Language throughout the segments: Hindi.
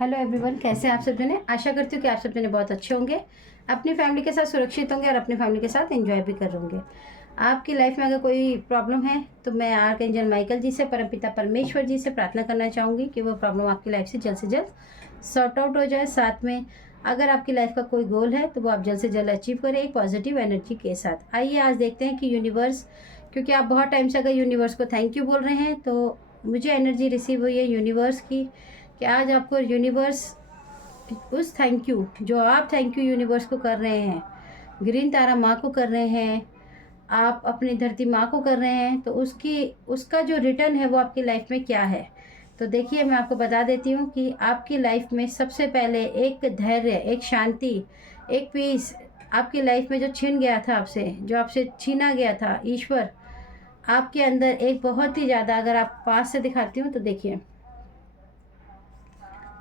हेलो एवरीवन, कैसे हैं आप सब जने। आशा करती हूँ कि आप सब जने बहुत अच्छे होंगे, अपनी फैमिली के साथ सुरक्षित होंगे और अपनी फैमिली के साथ एंजॉय भी कर रहे होंगे। आपकी लाइफ में अगर कोई प्रॉब्लम है तो मैं आर्कएंजल माइकल जी से, परमपिता परमेश्वर जी से प्रार्थना करना चाहूँगी कि वो प्रॉब्लम आपकी लाइफ से जल्द सॉर्ट आउट हो जाए। साथ में अगर आपकी लाइफ का कोई गोल है तो वो आप जल्द से जल्द अचीव करें एक पॉजिटिव एनर्जी के साथ। आइए आज देखते हैं कि यूनिवर्स, क्योंकि आप बहुत टाइम से अगर यूनिवर्स को थैंक यू बोल रहे हैं तो मुझे एनर्जी रिसीव हुई है यूनिवर्स की कि आज आपको यूनिवर्स उस थैंक यू जो आप थैंक यू यूनिवर्स को कर रहे हैं, ग्रीन तारा माँ को कर रहे हैं, आप अपनी धरती माँ को कर रहे हैं, तो उसका जो रिटर्न है वो आपकी लाइफ में क्या है। तो देखिए, मैं आपको बता देती हूँ कि आपकी लाइफ में सबसे पहले एक धैर्य, एक शांति, एक पीस आपकी लाइफ में जो छीन गया था आपसे, जो आपसे छीना गया था, ईश्वर आपके अंदर एक बहुत ही ज़्यादा, अगर आप पास से दिखाती हूँ तो देखिए,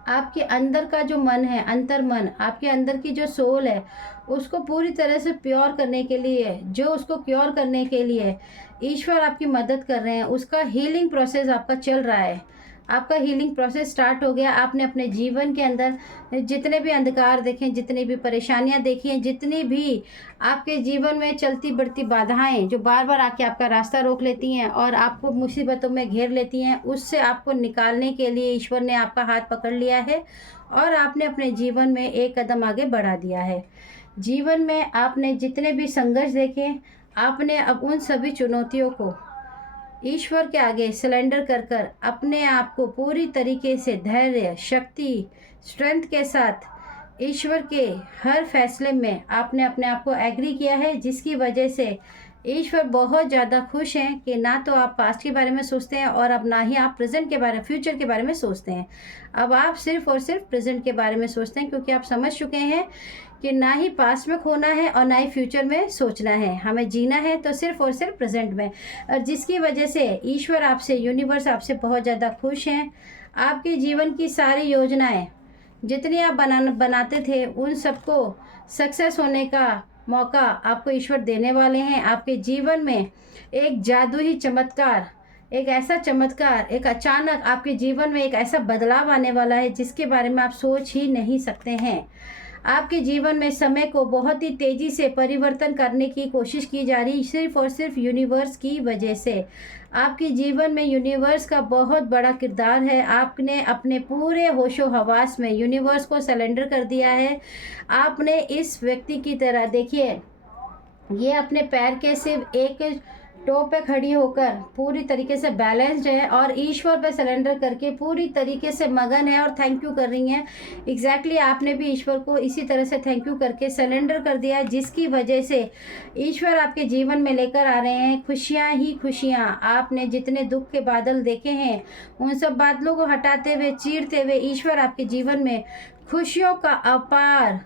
आपके अंदर का जो मन है, अंतर मन, आपके अंदर की जो सोल है, उसको पूरी तरह से प्योर करने के लिए, जो उसको क्योर करने के लिए ईश्वर आपकी मदद कर रहे हैं, उसका हीलिंग प्रोसेस आपका चल रहा है। आपका हीलिंग प्रोसेस स्टार्ट हो गया। आपने अपने जीवन के अंदर जितने भी अंधकार देखे, जितनी भी परेशानियां देखी हैं, जितनी भी आपके जीवन में चलती बढ़ती बाधाएं जो बार बार आके आपका रास्ता रोक लेती हैं और आपको मुसीबतों में घेर लेती हैं, उससे आपको निकालने के लिए ईश्वर ने आपका हाथ पकड़ लिया है और आपने अपने जीवन में एक कदम आगे बढ़ा दिया है। जीवन में आपने जितने भी संघर्ष देखे, आपने अब उन सभी चुनौतियों को ईश्वर के आगे सिलेंडर कर कर अपने आप को पूरी तरीके से धैर्य, शक्ति, स्ट्रेंथ के साथ ईश्वर के हर फैसले में आपने अपने आप को एग्री किया है, जिसकी वजह से ईश्वर बहुत ज़्यादा खुश हैं कि ना तो आप पास्ट के बारे में सोचते हैं और अब ना ही आप प्रेजेंट के बारे में, फ्यूचर के बारे में सोचते हैं। अब आप सिर्फ और सिर्फ प्रेजेंट के बारे में सोचते हैं, क्योंकि आप समझ चुके हैं कि ना ही पास्ट में खोना है और ना ही फ्यूचर में सोचना है। हमें जीना है तो सिर्फ और सिर्फ प्रेजेंट में, और जिसकी वजह से ईश्वर आपसे, यूनिवर्स आपसे बहुत ज़्यादा खुश हैं। आपके जीवन की सारी योजनाएं जितनी आप बनाते थे, उन सबको सक्सेस होने का मौका आपको ईश्वर देने वाले हैं। आपके जीवन में एक जादुई चमत्कार, एक ऐसा चमत्कार, एक अचानक आपके जीवन में एक ऐसा बदलाव आने वाला है जिसके बारे में आप सोच ही नहीं सकते हैं। आपके जीवन में समय को बहुत ही तेज़ी से परिवर्तन करने की कोशिश की जा रही, सिर्फ और सिर्फ यूनिवर्स की वजह से। आपके जीवन में यूनिवर्स का बहुत बड़ा किरदार है। आपने अपने पूरे होशो हवास में यूनिवर्स को सरेंडर कर दिया है। आपने इस व्यक्ति की तरह, देखिए, ये अपने पैर के सिर्फ एक टो पे खड़ी होकर पूरी तरीके से बैलेंस्ड है और ईश्वर पे सरेंडर करके पूरी तरीके से मगन है और थैंक यू कर रही हैं। एग्जैक्टली आपने भी ईश्वर को इसी तरह से थैंक यू करके सरेंडर कर दिया, जिसकी वजह से ईश्वर आपके जीवन में लेकर आ रहे हैं खुशियाँ ही खुशियाँ। आपने जितने दुख के बादल देखे हैं, उन सब बादलों को हटाते हुए, चीरते हुए ईश्वर आपके जीवन में खुशियों का अपार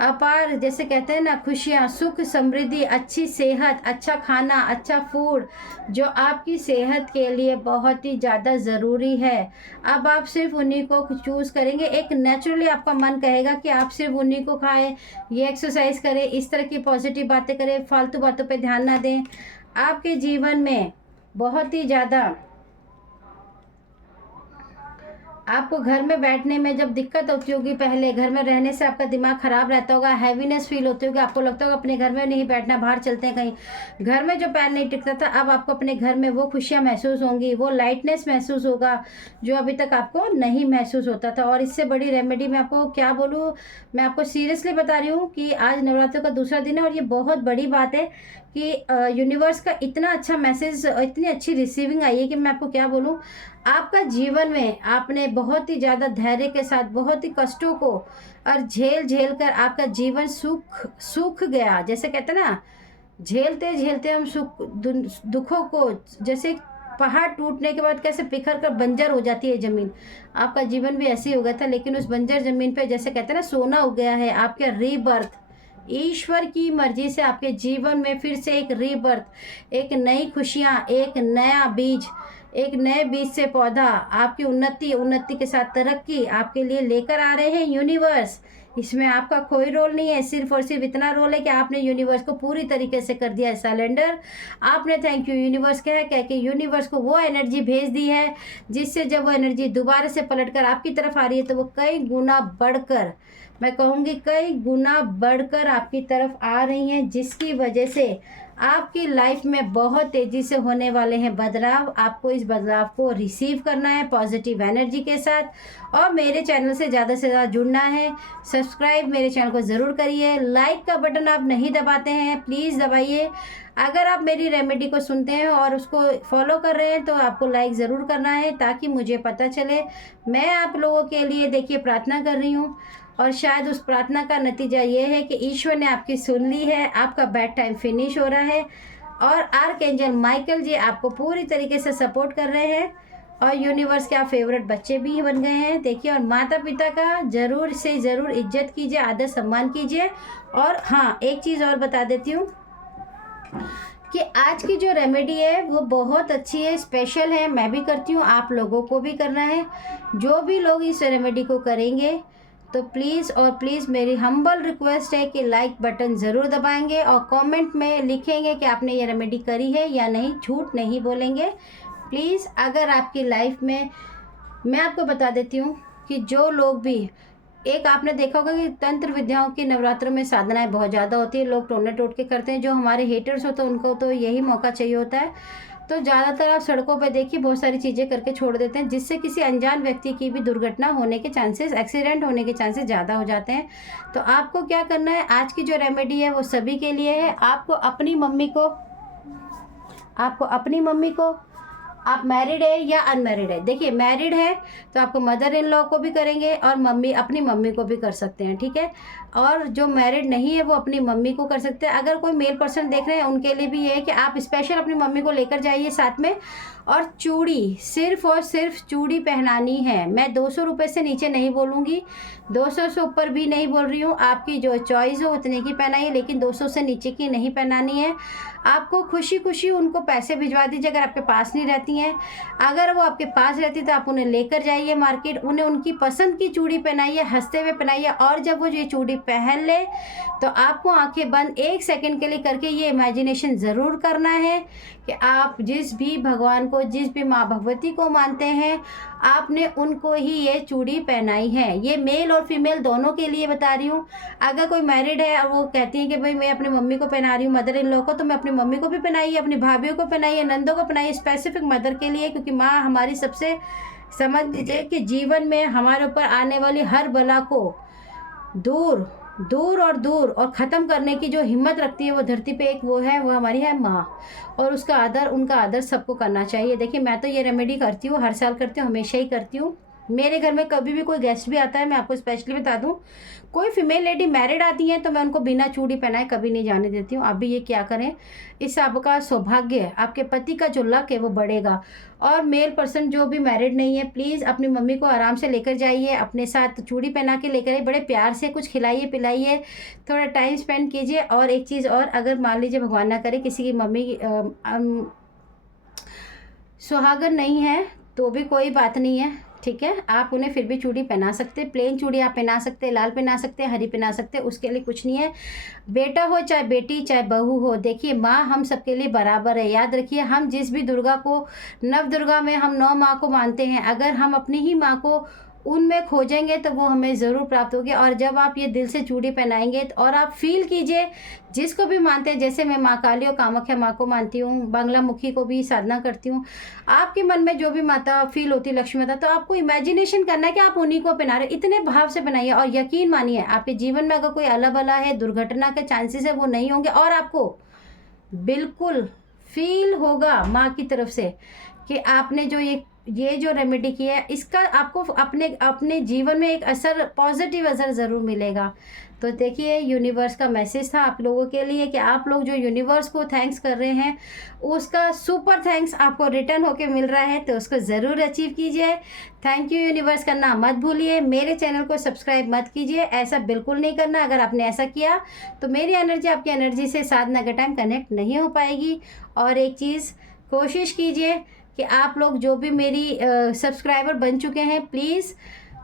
अपार, जैसे कहते हैं ना, खुशियाँ, सुख, समृद्धि, अच्छी सेहत, अच्छा खाना, अच्छा फूड, जो आपकी सेहत के लिए बहुत ही ज़्यादा ज़रूरी है। अब आप सिर्फ उन्हीं को चूज़ करेंगे। एक नेचुरली आपका मन कहेगा कि आप सिर्फ उन्हीं को खाएं, ये एक्सरसाइज करें, इस तरह की पॉजिटिव बातें करें, फालतू बातों पे ध्यान ना दें। आपके जीवन में बहुत ही ज़्यादा आपको घर में बैठने में जब दिक्कत होती होगी, पहले घर में रहने से आपका दिमाग ख़राब रहता होगा, हैवीनेस फील होती होगी, आपको लगता होगा अपने घर में नहीं बैठना, बाहर चलते हैं कहीं, घर में जो पैर नहीं टिकता था, अब आपको अपने घर में वो खुशियाँ महसूस होंगी, वो लाइटनेस महसूस होगा जो अभी तक आपको नहीं महसूस होता था। और इससे बड़ी रेमेडी मैं आपको क्या बोलूँ, मैं आपको सीरियसली बता रही हूँ कि आज नवरात्रों का दूसरा दिन है और ये बहुत बड़ी बात है कि यूनिवर्स का इतना अच्छा मैसेज, इतनी अच्छी रिसीविंग आई है कि मैं आपको क्या बोलूँ। आपका जीवन में आपने बहुत ही ज़्यादा धैर्य के साथ बहुत ही कष्टों को और झेल झेल कर आपका जीवन सूख गया। जैसे कहते हैं ना, झेलते झेलते हम दुखों को, जैसे पहाड़ टूटने के बाद कैसे बिखर कर बंजर हो जाती है ज़मीन, आपका जीवन भी ऐसे ही हो गया था। लेकिन उस बंजर ज़मीन पे, जैसे कहते हैं ना, सोना उग गया है। आपका रीबर्थ, ईश्वर की मर्जी से आपके जीवन में फिर से एक रीबर्थ, एक नई खुशियाँ, एक नया बीज, एक नए बीज से पौधा, आपकी उन्नति के साथ तरक्की आपके लिए लेकर आ रहे हैं यूनिवर्स। इसमें आपका कोई रोल नहीं है, सिर्फ और सिर्फ इतना रोल है कि आपने यूनिवर्स को पूरी तरीके से कर दिया है सरेंडर। आपने थैंक यू यूनिवर्स कह के यूनिवर्स को वो एनर्जी भेज दी है, जिससे जब वो एनर्जी दोबारा से पलटकर आपकी तरफ आ रही है तो वो कई गुना बढ़कर, मैं कहूँगी कई गुना बढ़कर आपकी तरफ आ रही हैं, जिसकी वजह से आपकी लाइफ में बहुत तेज़ी से होने वाले हैं बदलाव। आपको इस बदलाव को रिसीव करना है पॉजिटिव एनर्जी के साथ, और मेरे चैनल से ज़्यादा जुड़ना है। सब्सक्राइब मेरे चैनल को ज़रूर करिए। लाइक का बटन आप नहीं दबाते हैं, प्लीज़ दबाइए। अगर आप मेरी रेमेडी को सुनते हैं और उसको फॉलो कर रहे हैं तो आपको लाइक ज़रूर करना है, ताकि मुझे पता चले। मैं आप लोगों के लिए देखिए प्रार्थना कर रही हूँ, और शायद उस प्रार्थना का नतीजा ये है कि ईश्वर ने आपकी सुन ली है। आपका बैड टाइम फिनिश हो रहा है, और आर्कएंजल माइकल जी आपको पूरी तरीके से सपोर्ट कर रहे हैं, और यूनिवर्स के आप फेवरेट बच्चे भी बन गए हैं। देखिए, और माता पिता का ज़रूर से ज़रूर इज्जत कीजिए, आदर सम्मान कीजिए। और हाँ, एक चीज़ और बता देती हूँ कि आज की जो रेमेडी है वो बहुत अच्छी है, स्पेशल है। मैं भी करती हूँ, आप लोगों को भी करना है। जो भी लोग इस रेमेडी को करेंगे तो प्लीज़ और प्लीज़ मेरी हम्बल रिक्वेस्ट है कि लाइक बटन ज़रूर दबाएंगे, और कमेंट में लिखेंगे कि आपने ये रेमेडी करी है या नहीं, झूठ नहीं बोलेंगे प्लीज़। अगर आपकी लाइफ में, मैं आपको बता देती हूँ कि जो लोग भी, एक आपने देखा होगा कि तंत्र विद्याओं की नवरात्रों में साधनाएं बहुत ज़्यादा होती है, लोग टोने टोट के करते हैं। जो हमारे हेटर्स होते हैं उनको तो यही मौका चाहिए होता है, तो ज़्यादातर आप सड़कों पर देखिए बहुत सारी चीज़ें करके छोड़ देते हैं, जिससे किसी अनजान व्यक्ति की भी दुर्घटना होने के चांसेस, एक्सीडेंट होने के चांसेस ज़्यादा हो जाते हैं। तो आपको क्या करना है, आज की जो रेमेडी है वो सभी के लिए है। आपको अपनी मम्मी को, आप मैरिड है या अनमैरिड है, देखिए मैरिड है तो आपको मदर इन लॉ को भी करेंगे, और अपनी मम्मी को भी कर सकते हैं, ठीक है। और जो मैरिड नहीं है वो अपनी मम्मी को कर सकते हैं। अगर कोई मेल पर्सन देख रहे हैं उनके लिए भी ये है कि आप स्पेशल अपनी मम्मी को लेकर जाइए साथ में। और चूड़ी, सिर्फ और सिर्फ चूड़ी पहनानी है। मैं 200 रुपये से नीचे नहीं बोलूँगी, 200 से ऊपर भी नहीं बोल रही हूँ। आपकी जो चॉइस हो उतने की पहनाइए, लेकिन 200 से नीचे की नहीं पहनानी है। आपको खुशी खुशी उनको पैसे भिजवा दीजिए अगर आपके पास नहीं रहती हैं। अगर वो आपके पास रहती तो आप उन्हें लेकर जाइए मार्केट, उन्हें उनकी पसंद की चूड़ी पहनाइए, हंसते हुए पहनाइए। और जब वो ये चूड़ी पहन ले तो आपको आंखें बंद 1 सेकंड के लिए करके ये इमेजिनेशन ज़रूर करना है कि आप जिस भी भगवान को, जिस भी माँ भगवती को मानते हैं, आपने उनको ही ये चूड़ी पहनाई है। ये मेल और फीमेल दोनों के लिए बता रही हूँ। अगर कोई मैरिड है और वो कहती है कि भाई मैं अपनी मम्मी को पहना रही हूँ, मदर इन लॉ को, तो मैं अपनी मम्मी को भी पहनाइए, अपनी भाभीियों को पहनाइए, नंदों को पहनाइए। स्पेसिफिक मदर के लिए, क्योंकि माँ हमारी सबसे, समझ लीजिए कि जीवन में हमारे ऊपर आने वाली हर बला को दूर और ख़त्म करने की जो हिम्मत रखती है वो धरती पे, एक वो है, वो हमारी है माँ। और उनका आदर सबको करना चाहिए। देखिए, मैं तो ये रेमेडी करती हूँ, हर साल करती हूँ, हमेशा ही करती हूँ। मेरे घर में कभी भी कोई गेस्ट भी आता है, मैं आपको स्पेशली बता दूं, कोई फीमेल लेडी मैरिड आती हैं तो मैं उनको बिना चूड़ी पहनाए कभी नहीं जाने देती हूँ। आप भी ये क्या करें, इससे आपका सौभाग्य, आपके पति का जो लक है वो बढ़ेगा। और मेल पर्सन जो भी मैरिड नहीं है, प्लीज़ अपनी मम्मी को आराम से लेकर जाइए, अपने साथ चूड़ी पहना के लेकर आइए, बड़े प्यार से कुछ खिलाइए पिलाइए, थोड़ा टाइम स्पेंड कीजिए। और एक चीज़ और, अगर मान लीजिए भगवान ना करे किसी की मम्मी सुहागन नहीं है तो भी कोई बात नहीं है, ठीक है। आप उन्हें फिर भी चूड़ी पहना सकते हैं, प्लेन चूड़ी आप पहना सकते हैं, लाल पहना सकते हैं, हरी पहना सकते हैं, उसके लिए कुछ नहीं है। बेटा हो चाहे बेटी चाहे बहू हो, देखिए माँ हम सबके लिए बराबर है। याद रखिए, हम जिस भी दुर्गा को, नव दुर्गा में हम 9 माँ को मानते हैं, अगर हम अपनी ही माँ को उनमें खोजेंगे तो वो हमें ज़रूर प्राप्त होगी। और जब आप ये दिल से चूड़ी पहनाएंगे और आप फील कीजिए, जिसको भी मानते हैं, जैसे मैं माँ काली और कामाख्या माँ को मानती हूँ, बांग्ला मुखी को भी साधना करती हूँ, आपके मन में जो भी माता फील होती है, लक्ष्मी माता, तो आपको इमेजिनेशन करना है कि आप उन्हीं को पहना रहे, इतने भाव से बनाइए। और यकीन मानिए, आपके जीवन में अगर कोई अला बला है, दुर्घटना के चांसेस है, वो नहीं होंगे। और आपको बिल्कुल फील होगा माँ की तरफ से कि आपने जो ये जो रेमेडी की है, इसका आपको अपने जीवन में एक असर, पॉजिटिव असर ज़रूर मिलेगा। तो देखिए, यूनिवर्स का मैसेज था आप लोगों के लिए कि आप लोग जो यूनिवर्स को थैंक्स कर रहे हैं, उसका सुपर थैंक्स आपको रिटर्न होके मिल रहा है, तो उसको ज़रूर अचीव कीजिए। थैंक यू यूनिवर्स करना मत भूलिए। मेरे चैनल को सब्सक्राइब मत कीजिए, ऐसा बिल्कुल नहीं करना। अगर आपने ऐसा किया तो मेरी एनर्जी आपकी एनर्जी से साधना का टाइम कनेक्ट नहीं हो पाएगी। और एक चीज़ कोशिश कीजिए कि आप लोग जो भी मेरी सब्सक्राइबर बन चुके हैं, प्लीज़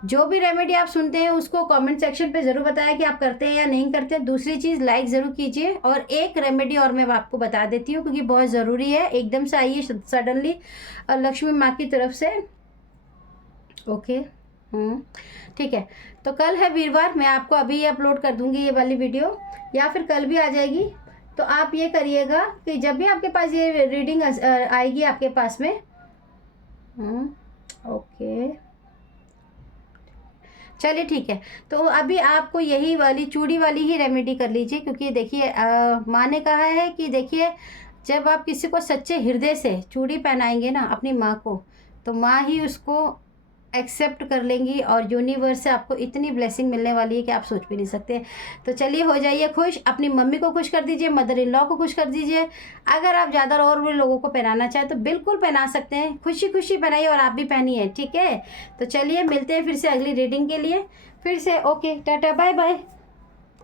जो भी रेमेडी आप सुनते हैं उसको कमेंट सेक्शन पे ज़रूर बताएं कि आप करते हैं या नहीं करते हैं। दूसरी चीज़, लाइक ज़रूर कीजिए। और एक रेमेडी और मैं आपको बता देती हूँ क्योंकि बहुत ज़रूरी है, एकदम से आई है सडनली लक्ष्मी माँ की तरफ से। ओके, ठीक है। तो कल है वीरवार, मैं आपको अभी अपलोड कर दूंगी ये वाली वीडियो, या फिर कल भी आ जाएगी। तो आप ये करिएगा कि जब भी आपके पास ये रीडिंग आएगी आपके पास में, ओके चलिए ठीक है। तो अभी आपको यही वाली चूड़ी वाली ही रेमेडी कर लीजिए, क्योंकि देखिए माँ ने कहा है कि देखिए जब आप किसी को सच्चे हृदय से चूड़ी पहनाएंगे ना अपनी माँ को, तो माँ ही उसको एक्सेप्ट कर लेंगी और यूनिवर्स से आपको इतनी ब्लेसिंग मिलने वाली है कि आप सोच भी नहीं सकते। तो चलिए हो जाइए खुश, अपनी मम्मी को खुश कर दीजिए, मदर इन लॉ को खुश कर दीजिए। अगर आप ज़्यादा और भी लोगों को पहनाना चाहें तो बिल्कुल पहना सकते हैं, खुशी खुशी पहनाइए और आप भी पहनिए, ठीक है। तो चलिए मिलते हैं फिर से अगली रीडिंग के लिए, फिर से ओके, टाटा बाय बाय।